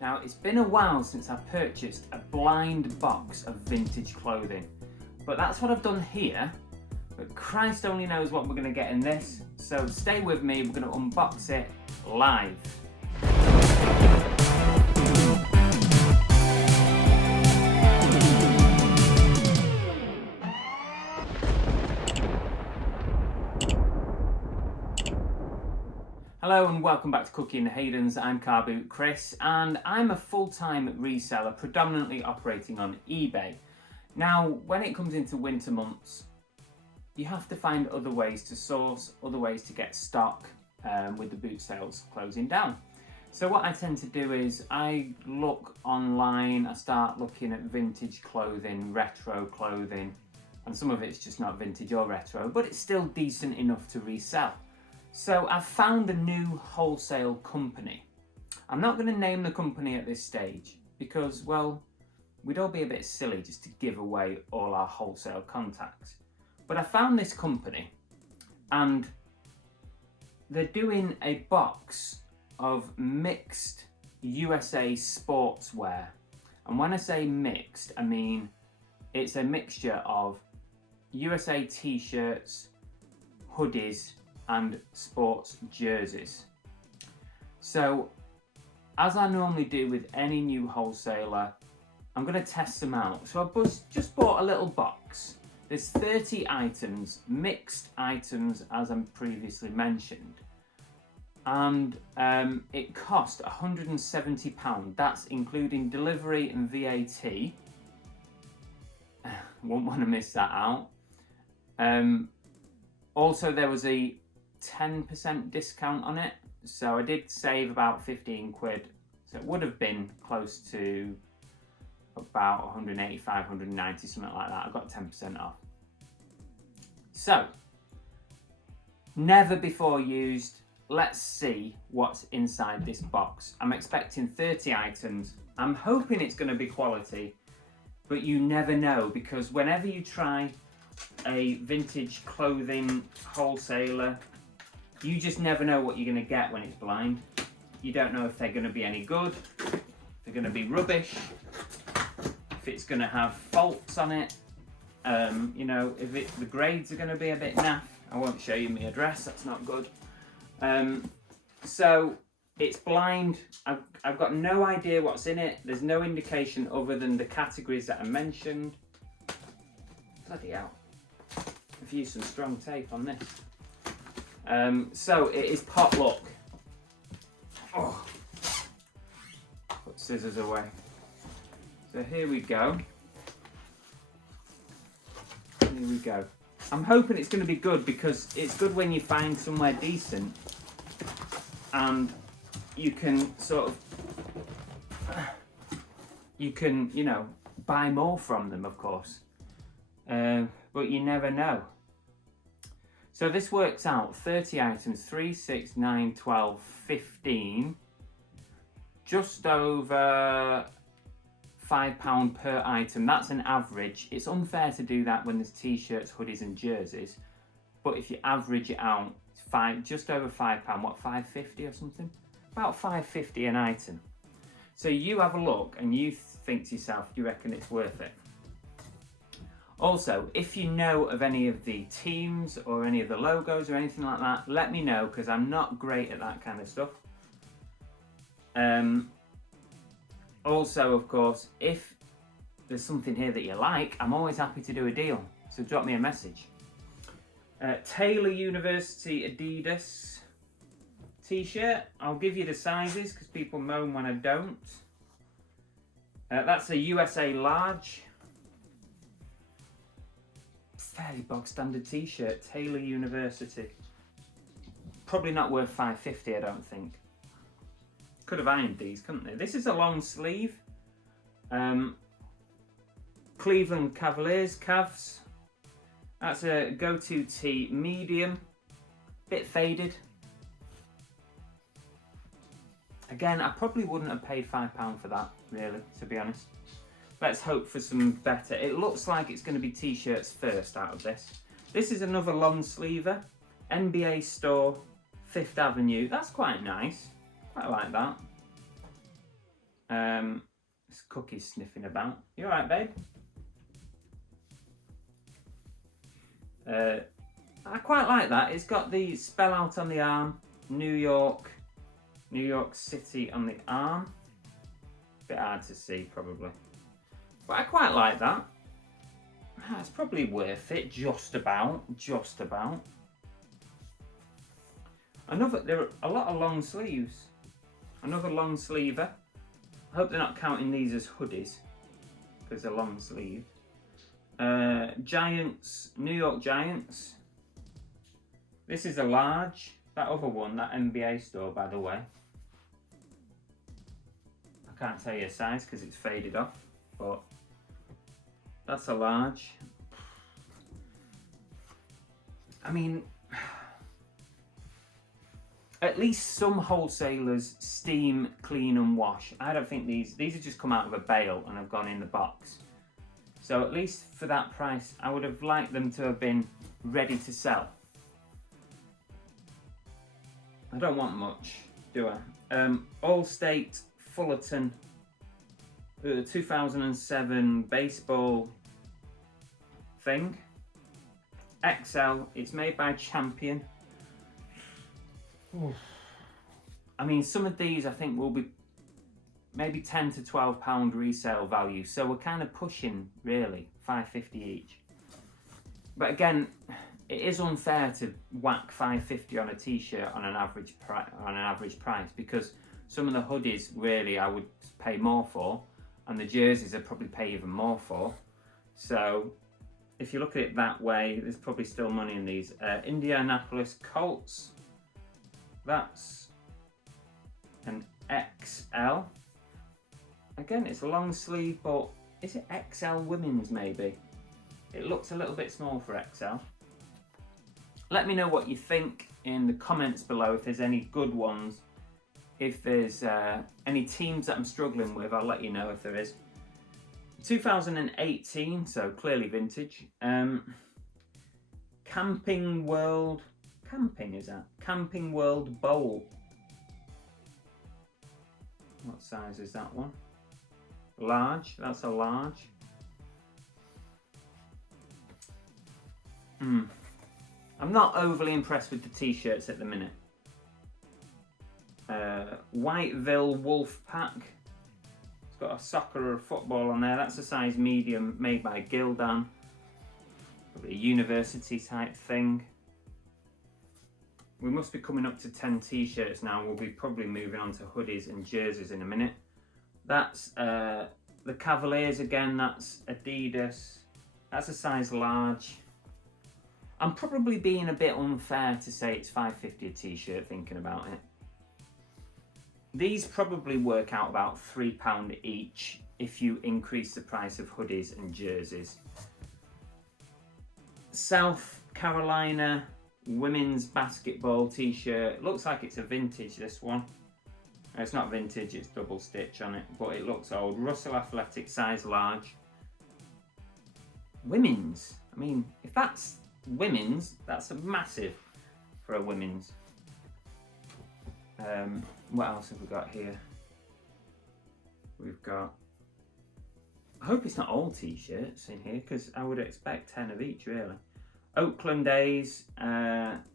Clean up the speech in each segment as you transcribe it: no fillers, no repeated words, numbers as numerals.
Now, it's been a while since I purchased a blind box of vintage clothing, but that's what I've done here. But Christ only knows what we're going to get in this, so stay with me, we're going to unbox it live. Hello and welcome back to Cooking the Haydens. I'm Car Boot Chris and I'm a full-time reseller predominantly operating on eBay. Now, when it comes into winter months, you have to find other ways to source, other ways to get stock with the boot sales closing down. So what I tend to do is I look online, I start looking at vintage clothing, retro clothing, and some of it's just not vintage or retro, but it's still decent enough to resell. So I've found a new wholesale company. I'm not going to name the company at this stage because, well, we'd all be a bit silly just to give away all our wholesale contacts. But I found this company and they're doing a box of mixed USA sportswear. And when I say mixed, I mean it's a mixture of USA t-shirts, hoodies, and sports jerseys. So, as I normally do with any new wholesaler, I'm going to test them out. So I just bought a little box. There's 30 items, mixed items as I previously mentioned. And it cost £170. That's including delivery and VAT. Won't want to miss that out. Also, there was a 10% discount on it, so I did save about 15 quid, so it would have been close to about 185, 190, something like that. I got 10% off. So, never before used. Let's see what's inside this box. I'm expecting 30 items. I'm hoping it's going to be quality, but you never know, because whenever you try a vintage clothing wholesaler, you just never know what you're going to get when it's blind. You don't know if they're going to be any good, if they're going to be rubbish, if it's going to have faults on it, you know, if the grades are going to be a bit naff. I won't show you my address, that's not good. So it's blind. I've got no idea what's in it. There's no indication other than the categories that I mentioned. Bloody hell. I've used some strong tape on this. So it is potluck. Oh. Put scissors away. So here we go. Here we go. I'm hoping it's going to be good, because it's good when you find somewhere decent and you can sort of, you know, buy more from them, of course. But you never know. So this works out 30 items, 3, 6, 9, 12, 15, just over £5 per item. That's an average. It's unfair to do that when there's t-shirts, hoodies and jerseys, but if you average it out, it's just over £5, what, £5.50 or something? About £5.50 an item. So you have a look and you think to yourself, do you reckon it's worth it? Also, if you know of any of the teams or any of the logos or anything like that, let me know, because I'm not great at that kind of stuff. Also, of course, if there's something here that you like, I'm always happy to do a deal. So drop me a message. Taylor University Adidas t-shirt. I'll give you the sizes because people moan when I don't. That's a USA large. Fairly bog standard t-shirt, Taylor University. Probably not worth £5.50, I don't think. Could have ironed these, couldn't they? This is a long sleeve. Cleveland Cavaliers, Cavs. That's a go-to tee, medium. Bit faded. Again, I probably wouldn't have paid £5 for that, really, to be honest. Let's hope for some better. It looks like it's going to be t-shirts first out of this. This is another long sleever. NBA store, 5th Avenue. That's quite nice. I like that. This Cookie's sniffing about. You alright, babe? I quite like that. It's got the spell out on the arm, New York City on the arm. Bit hard to see probably, but I quite like that. It's probably worth it, just about. There are a lot of long sleeves. Another long sleever. I hope they're not counting these as hoodies because they're long sleeve. Giants, New York Giants. This is a large. That other one, that NBA store, by the way. I can't tell you a size because it's faded off, but that's a large. I mean, at least some wholesalers steam, clean and wash. I don't think these have just come out of a bale and have gone in the box. So at least for that price, I would have liked them to have been ready to sell. I don't want much, do I? Allstate Fullerton 2007 baseball thing. XL, it's made by Champion. Oof. I mean, some of these I think will be maybe £10 to £12 resale value, so we're kind of pushing really £5.50 each. But again, it is unfair to whack £5.50 on a t-shirt on an average price, because some of the hoodies really I would pay more for, and the jerseys I'd probably pay even more for. So if you look at it that way, there's probably still money in these. Indianapolis Colts, that's an XL. Again, it's a long sleeve, but is it XL women's maybe? It looks a little bit small for XL. Let me know what you think in the comments below, if there's any good ones. If there's any teams that I'm struggling with, I'll let you know if there is. 2018, so clearly vintage. Camping World Bowl. What size is that one? Large, that's a large. I'm not overly impressed with the t-shirts at the minute. Whiteville Wolf Pack. It's got a soccer or a football on there. That's a size medium, made by Gildan. Probably a university type thing. We must be coming up to 10 t-shirts now. We'll be probably moving on to hoodies and jerseys in a minute. That's the Cavaliers again. That's Adidas. That's a size large. I'm probably being a bit unfair to say it's £5.50 a t-shirt thinking about it. These probably work out about £3 each if you increase the price of hoodies and jerseys. South Carolina women's basketball t-shirt. Looks like it's a vintage, this one. It's not vintage, it's double stitch on it, but it looks old. Russell Athletic, size large. Women's. I mean, if that's women's, that's a massive for a women's. What else have we got here? We've got, I hope it's not all t-shirts in here, because I would expect 10 of each really. Oakland A's, HON,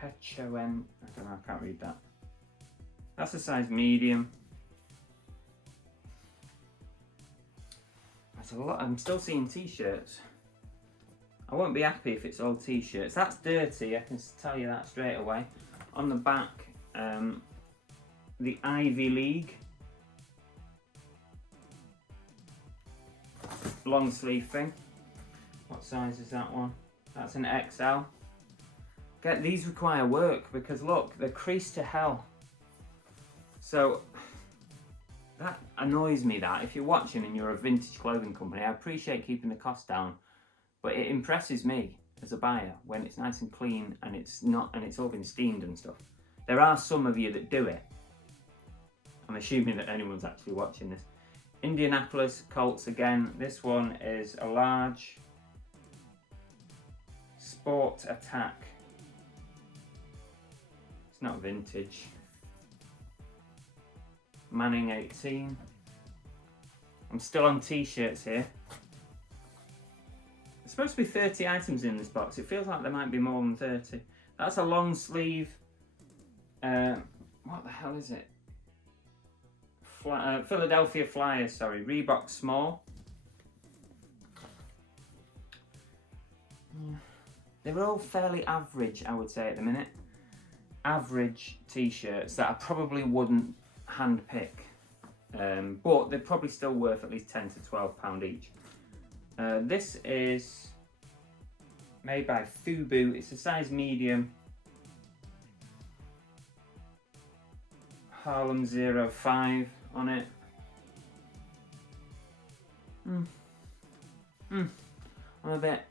I don't know, I can't read that. That's a size medium. That's a lot. I'm still seeing t-shirts. I won't be happy if it's all t-shirts. That's dirty, I can tell you that straight away. On the back, the Ivy League. Long sleeve thing. What size is that one? That's an XL. These require work because look, they're creased to hell. So that annoys me, that if you're watching and you're a vintage clothing company, I appreciate keeping the cost down, but it impresses me as a buyer when it's nice and clean and it's not, and it's all been steamed and stuff. There are some of you that do it. I'm assuming that anyone's actually watching this. Indianapolis Colts again. This one is a large. Sport Attack. It's not vintage. Manning 18. I'm still on t-shirts here. There's supposed to be 30 items in this box. It feels like there might be more than 30. That's a long sleeve. What the hell is it? Philadelphia Flyers, sorry. Reebok small. They're all fairly average, I would say, at the minute. Average t-shirts that I probably wouldn't hand pick. But they're probably still worth at least £10 to £12 each. This is made by Fubu. It's a size medium. Harlem 05 on it. I'm a bit...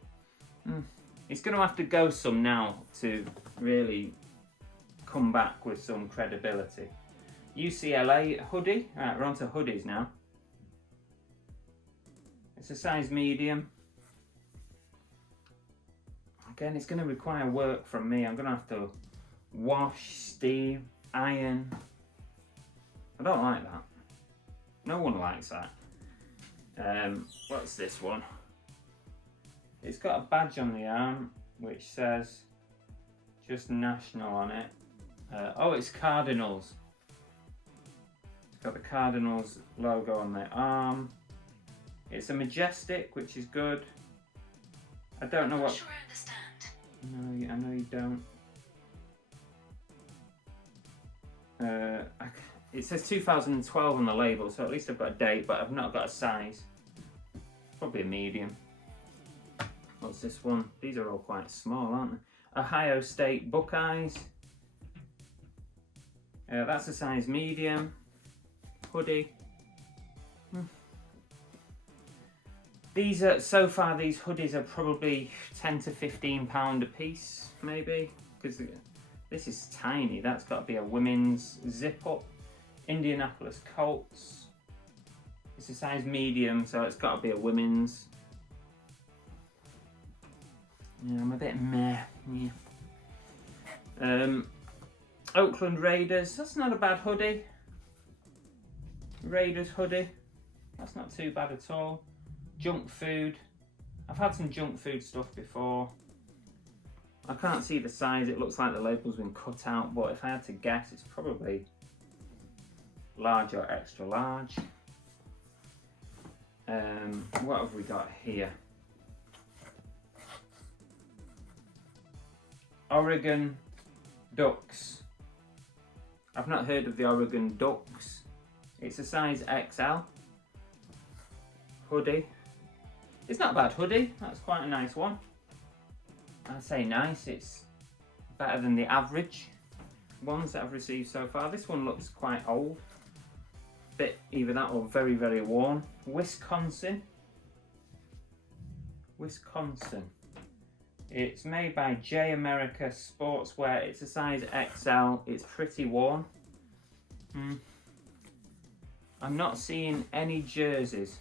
It's going to have to go some now to really come back with some credibility. UCLA hoodie. Right, we're on to hoodies now. It's a size medium. Again, it's going to require work from me. I'm going to have to wash, steam, iron. I don't like that. No one likes that. What's this one? It's got a badge on the arm which says just national on it. Oh, it's Cardinals. It's got the Cardinals logo on the arm. It's a majestic, which is good. I don't know what. I'm sure I understand. No, I know you don't. It says 2012 on the label, so at least I've got a date, but I've not got a size. Probably a medium. What's this one? These are all quite small, aren't they? Ohio State Buckeyes. That's a size medium. Hoodie. These are, so far these hoodies are probably £10 to £15 a piece, maybe, because this is tiny. That's got to be a women's zip up. Indianapolis Colts. It's a size medium, so it's got to be a women's. Yeah, I'm a bit meh. Yeah. Oakland Raiders. That's not a bad hoodie. Raiders hoodie. That's not too bad at all. Junk food. I've had some junk food stuff before. I can't see the size. It looks like the label's been cut out, but if I had to guess, it's probably large or extra large. What have we got here? Oregon Ducks. I've not heard of the Oregon Ducks. It's a size XL. Hoodie. It's not a bad hoodie. That's quite a nice one. I'd say nice. It's better than the average ones that I've received so far. This one looks quite old. Bit either that or very, very worn. Wisconsin. It's made by J America Sportswear. It's a size XL. It's pretty worn. I'm not seeing any jerseys.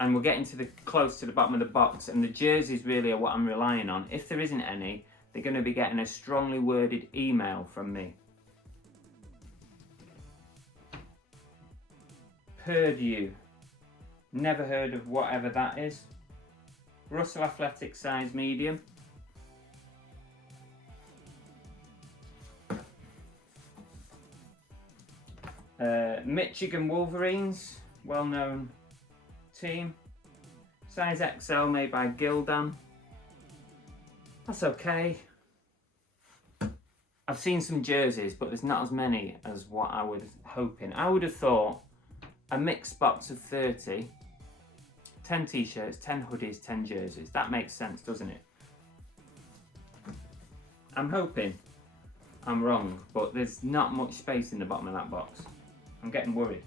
And we're getting to the close to the bottom of the box, and the jerseys really are what I'm relying on. If there isn't any, they're going to be getting a strongly worded email from me. Purdue. Never heard of whatever that is. Russell Athletic size medium. Michigan Wolverines, well-known team. Size XL made by Gildan. That's okay. I've seen some jerseys, but there's not as many as what I was hoping. I would have thought a mixed box of 30, 10 t-shirts, 10 hoodies, 10 jerseys. That makes sense, doesn't it? I'm hoping I'm wrong, but there's not much space in the bottom of that box. I'm getting worried.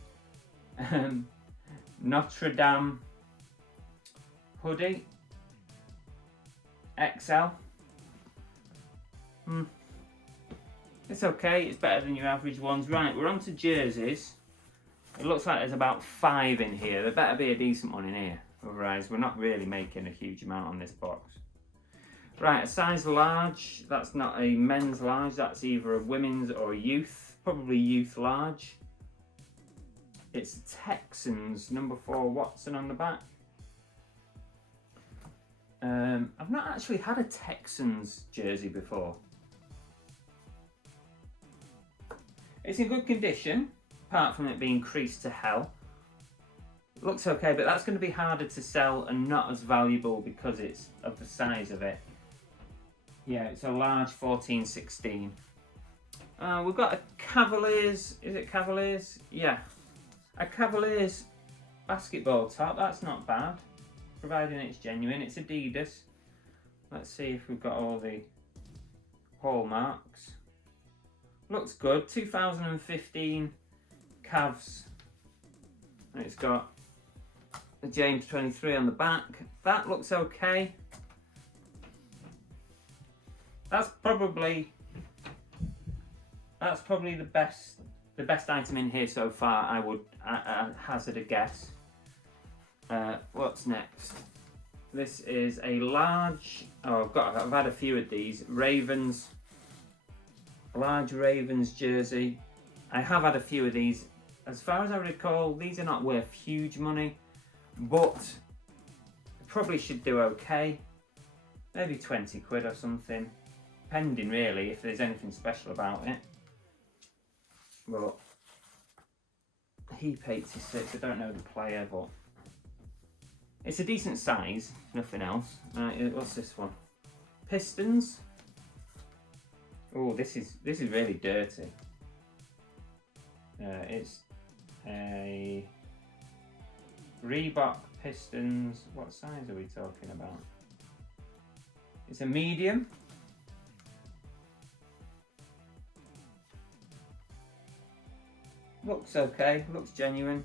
Notre Dame hoodie. XL. It's okay, it's better than your average ones. Right, we're on to jerseys. It looks like there's about 5 in here. There better be a decent one in here. Otherwise, we're not really making a huge amount on this box. Right, a size large. That's not a men's large. That's either a women's or a youth. Probably youth large. It's Texans, number 4, Watson on the back. I've not actually had a Texans jersey before. It's in good condition, apart from it being creased to hell. It looks okay, but that's going to be harder to sell and not as valuable because it's of the size of it. Yeah, it's a large 14-16. We've got a Cavaliers, is it Cavaliers? Yeah. A Cavaliers basketball top, that's not bad. Providing it's genuine, it's Adidas. Let's see if we've got all the hallmarks. Looks good, 2015 Cavs. And it's got a James 23 on the back. That looks okay. That's probably the best item in here so far. I would hazard a guess. What's next? This is a large. Oh, I've had a few of these Ravens. Large Ravens jersey. I have had a few of these. As far as I recall, these are not worth huge money, but probably should do okay. Maybe 20 quid or something. Pending really if there's anything special about it. Well, Heap 86, I don't know the player, but it's a decent size, nothing else. What's this one? Pistons. Oh, this is really dirty. It's a Reebok Pistons. What size are we talking about? It's a medium. Looks okay, looks genuine.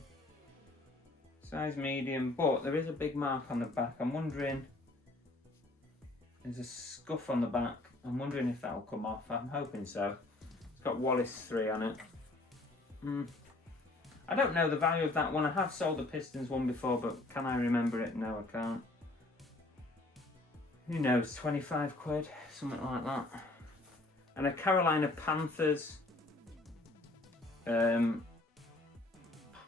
Size medium, but there is a big mark on the back. I'm wondering, there's a scuff on the back. I'm wondering if that'll come off. I'm hoping so. It's got Wallace 3 on it. I don't know the value of that one. I have sold the Pistons one before, but can I remember it? No, I can't. Who knows, 25 quid, something like that. And a Carolina Panthers.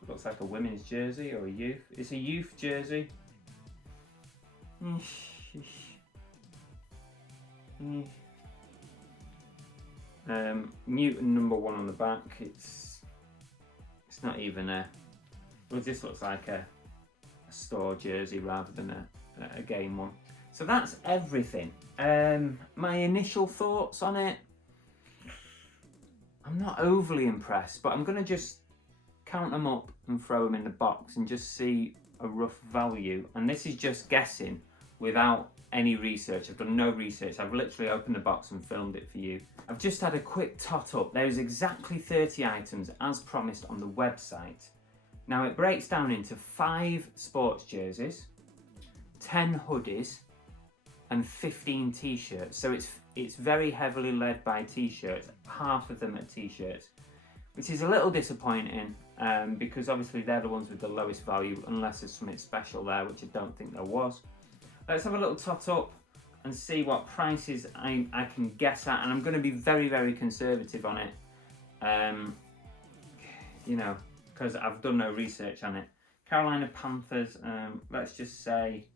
Looks like a women's jersey or a youth. It's a youth jersey. Newton number 1 on the back. It's not even a. Well, this looks like a store jersey rather than a game one. So that's everything. My initial thoughts on it. I'm not overly impressed, but I'm gonna just count them up and throw them in the box and just see a rough value. And this is just guessing without any research. I've done no research. I've literally opened the box and filmed it for you. I've just had a quick tot up. There's exactly 30 items as promised on the website. Now it breaks down into 5 sports jerseys, 10 hoodies, and 15 t-shirts. So it's very heavily led by t-shirts. Half of them are t-shirts, which is a little disappointing because obviously they're the ones with the lowest value unless there's something special there, which I don't think there was. Let's have a little tot up and see what prices I can guess at, and I'm going to be very, very conservative on it, you know, because I've done no research on it. Carolina Panthers, let's just say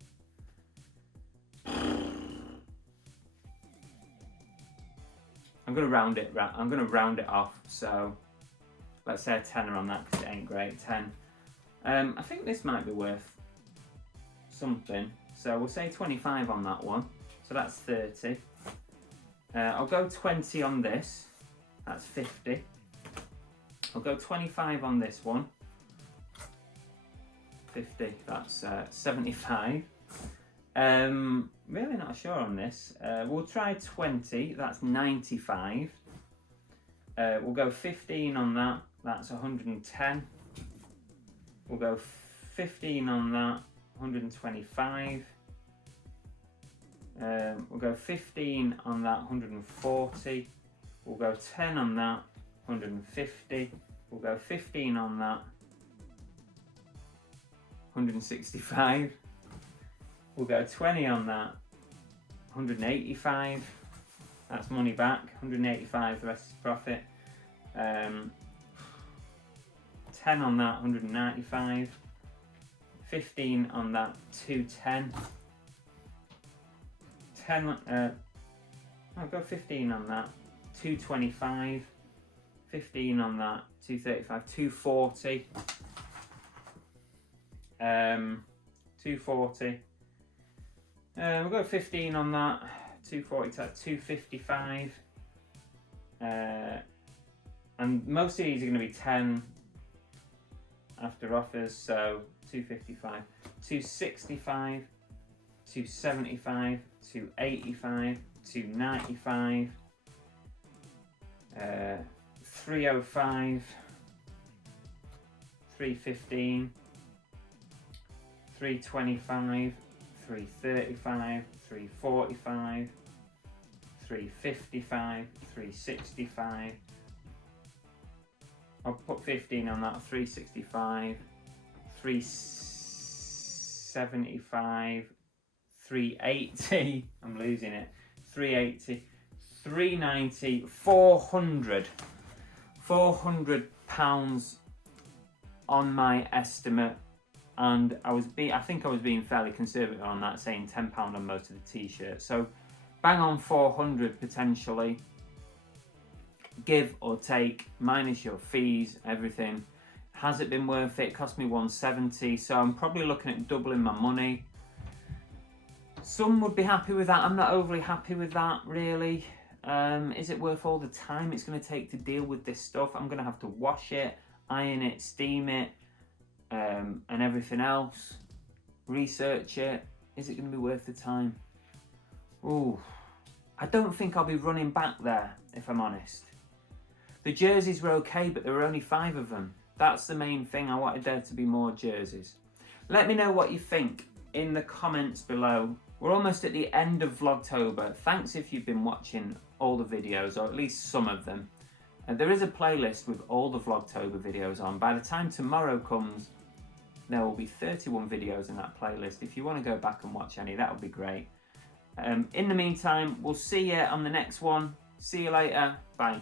I'm going to round it off, so let's say a tenner on that because it ain't great. 10. I think this might be worth something, so we'll say 25 on that one, so that's 30. I'll go 20 on this, that's 50. I'll go 25 on this one, 50, that's 75. Really not sure on this. We'll try 20, that's 95. We'll go 15 on that, that's 110. We'll go 15 on that, 125. We'll go 15 on that, 140. We'll go 10 on that, 150. We'll go 15 on that, 165. We'll go 20 on that, 185. That's money back. 185, the rest is profit. 10 on that, 195. 15 on that, 210. I'll go 15 on that, 225. 15 on that, 235, 240. 240. We'll go 15 on that, 240 to 255. And most of these are going to be 10 after offers, so 255, 265, 275, 285, 295, 305, 315, 325, 335, 345, 355, 365. I'll put 15 on that, 365, 375, 380, I'm losing it, 380, 390, 400. £400 on my estimate, and I think I was being fairly conservative on that, saying £10 on most of the t-shirts. So bang on 400 potentially, give or take, minus your fees, everything. Has it been worth it? It cost me 170, so I'm probably looking at doubling my money. Some would be happy with that. I'm not overly happy with that, really. Is it worth all the time it's going to take to deal with this stuff? I'm going to have to wash it, iron it, steam it, and everything else. Research it. Is it going to be worth the time? Ooh, I don't think I'll be running back there, if I'm honest. The jerseys were okay, but there were only 5 of them. That's the main thing. I wanted there to be more jerseys. Let me know what you think in the comments below. We're almost at the end of Vlogtober. Thanks if you've been watching all the videos, or at least some of them. There is a playlist with all the Vlogtober videos on. By the time tomorrow comes, there will be 31 videos in that playlist. If you want to go back and watch any, that would be great. In the meantime, we'll see you on the next one. See you later. Bye.